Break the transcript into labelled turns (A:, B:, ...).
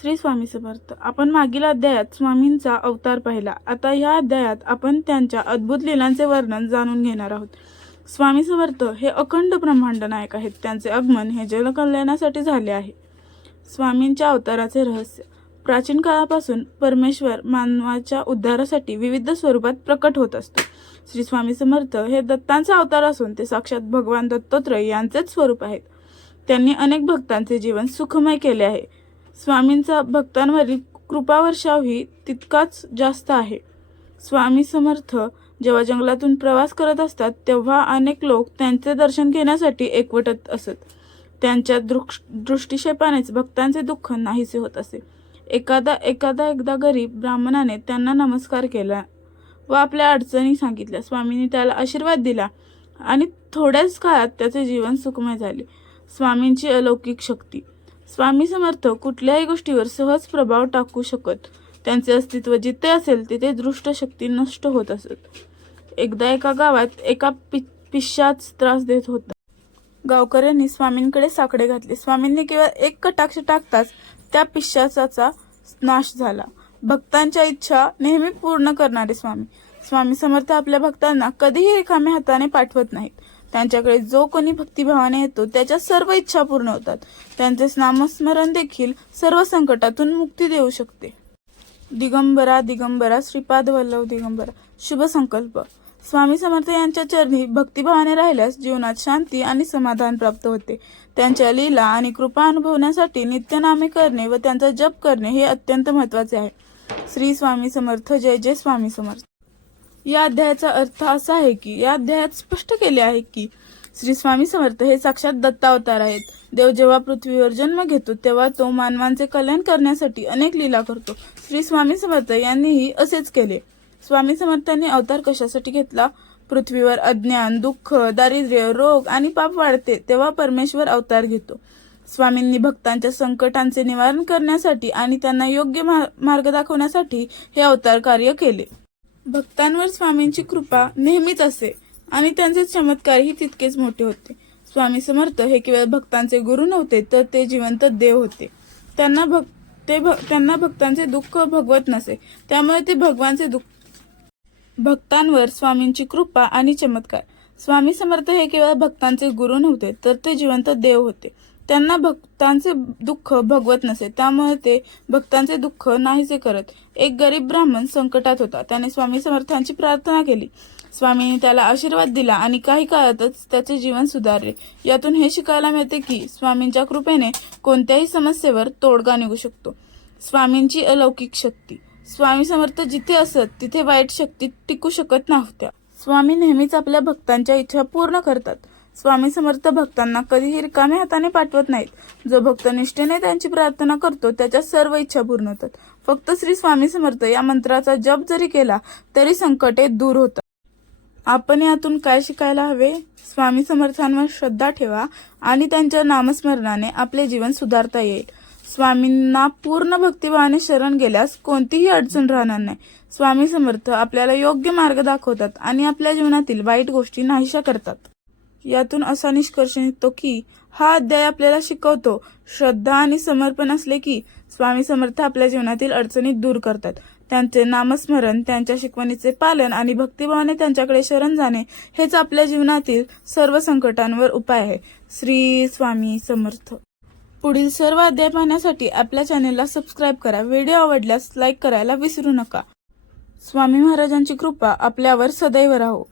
A: श्री स्वामी समर्थ. आपण मागील अध्यायात स्वामींचा अवतार पाहिला. आता ह्या अध्यायात आपण त्यांच्या अद्भुत लीलांचे वर्णन जाणून घेणार आहोत. स्वामी समर्थ हे अखंड ब्रह्मांड नायक आहेत. त्यांचे आगमन हे जलकल्याणासाठी झाले आहे. स्वामींच्या अवताराचे रहस्य. प्राचीन काळापासून परमेश्वर मानवाच्या उद्धारासाठी विविध स्वरूपात प्रकट होत असतो. श्री स्वामी समर्थ हे दत्तांचा अवतार असून ते साक्षात भगवान दत्तोत्रय यांचेच स्वरूप आहेत. त्यांनी अनेक भक्तांचे जीवन सुखमय केले आहे. स्वामींचा भक्तांवरील कृपावर्षाव ही तितकाच जास्त आहे. स्वामी समर्थ जेव्हा जंगलातून प्रवास करत असतात तेव्हा अनेक लोक त्यांचे दर्शन घेण्यासाठी एकवटत असत. त्यांच्या दृक्ष दृष्टिक्षेपानेच भक्तांचे दुःख नाहीसे होत असे. एखादा एखादा एकदा गरीब ब्राह्मणाने त्यांना नमस्कार केला व आपल्या अडचणी सांगितल्या. स्वामींनी त्याला आशीर्वाद दिला आणि थोड्याच काळात त्याचे जीवन सुखमय झाले. स्वामींची अलौकिक शक्ती स्वामी समर्थ कुठल्याही गोष्टीवर सहज प्रभाव टाकू शकत. त्यांचे अस्तित्व जिथे असेल तिथे दृष्ट शक्ती नष्ट होत असत. एकदा एका गावात एका पि पिशाच त्रास देत होता. गावकऱ्यांनी स्वामींकडे साकडे घातले. स्वामींनी केवळ एक कटाक्ष टाकताच त्या पिशाचाचा नाश झाला. भक्तांच्या इच्छा नेहमी पूर्ण करणारे स्वामी. स्वामी समर्थ आपल्या भक्तांना कधीही रिकाम्या हाताने पाठवत नाहीत. त्यांच्याकडे जो कोणी भक्तिभावाने येतो त्याच्या सर्व इच्छा पूर्ण होतात. त्यांचे नामस्मरण देखील सर्व संकटातून मुक्ती देऊ शकते. दिगंबरा दिगंबरा श्रीपाद वल्लभ दिगंबरा. शुभ संकल्प. स्वामी समर्थ यांच्या चरणी भक्तिभावाने राहिल्यास जीवनात शांती आणि समाधान प्राप्त होते. त्यांच्या लीला आणि कृपा अनुभवण्यासाठी नित्यनामे करणे व त्यांचा जप करणे हे अत्यंत महत्त्वाचे आहे. श्री स्वामी समर्थ. जय जय स्वामी समर्थ. या अध्यायाचा अर्थ असा आहे की या अध्यायात स्पष्ट केले आहे की श्री स्वामी समर्थ हे साक्षात दत्तावतार आहेत. देव जेव्हा पृथ्वीवर जन्म घेतो तेव्हा तो मानवांचे कल्याण करण्यासाठी अनेक लीला करतो. श्री स्वामी समर्थ यांनीही असेच केले. स्वामी समर्थांनी अवतार कशासाठी घेतला? पृथ्वीवर अज्ञान दुःख दारिद्र्य रोग आणि पाप वाढते तेव्हा परमेश्वर अवतार घेतो. स्वामींनी भक्तांच्या संकटांचे निवारण करण्यासाठी आणि त्यांना योग्य मा- मार्ग दाखवण्यासाठी हे अवतार कार्य केले. भक्तांवर स्वामींची कृपा नेहमीच असे आणि त्यांचे चमत्कारही तितकेच मोठे होते. स्वामी समर्थ हे केवळ भक्तांचे गुरु नव्हते तर ते जिवंत देव होते. त्यांना भक् ते भ- त्यांना भक्तांचे दुःख भगवत नसे. त्यामुळे ते भगवानचे दुःख भक्तांवर स्वामींची कृपा आणि चमत्कार. स्वामी समर्थ हे केवळ भक्तांचे गुरु नव्हते तर ते जिवंत देव होते. त्यांना भक्तांचे दुःख भगवत नसे. त्यामुळे ते भक्तांचे दुःख नाहीसे करत. एक गरीब ब्राह्मण संकटात होता. त्याने स्वामी समर्थांची प्रार्थना केली. स्वामींनी त्याला आशीर्वाद दिला आणि काही काळातच त्याचे जीवन सुधारले. यातून हे शिकायला मिळते की स्वामींच्या कृपेने कोणत्याही समस्येवर तोडगा निघू शकतो. स्वामींची अलौकिक शक्ती. स्वामी समर्थ जिथे असत तिथे वाईट शक्ती टिकू शकत नव्हत्या. स्वामी नेहमीच आपल्या भक्तांच्या इच्छा पूर्ण करतात. स्वामी समर्थ भक्तांना कधीही रिकाम्या हाताने पाठवत नाहीत. जो भक्त निष्ठेने त्यांची प्रार्थना करतो त्याच्या सर्व इच्छा पूर्ण होतात. फक्त श्री स्वामी समर्थ या मंत्राचा जप जरी केला तरी संकटे दूर होतात. आपण यातून काय शिकायला हवे? स्वामी समर्थांवर श्रद्धा ठेवा आणि त्यांच्या नामस्मरणाने आपले जीवन सुधारता येईल. स्वामींना पूर्ण भक्तिभावाने शरण गेल्यास कोणतीही अडचण राहणार नाही. स्वामी समर्थ आपल्याला योग्य मार्ग दाखवतात आणि आपल्या जीवनातील वाईट गोष्टी नाहीशा करतात. यातून असा निष्कर्ष निघतो की हा अध्याय आपल्याला शिकवतो. श्रद्धा आणि समर्पण असले की स्वामी समर्थ आपल्या जीवनातील अडचणी दूर करतात. त्यांचे नामस्मरण त्यांच्या शिकवणीचे पालन आणि भक्तिभावाने त्यांच्याकडे शरण जाणे हेच आपल्या जीवनातील सर्व संकटांवर उपाय आहे. श्री स्वामी समर्थ. पुढील सर्व अध्याय पाहण्यासाठी आपल्या चॅनेलला सबस्क्राईब करा. व्हिडिओ आवडल्यास लाईक करायला विसरू नका. स्वामी महाराजांची कृपा आपल्यावर सदैव राहो.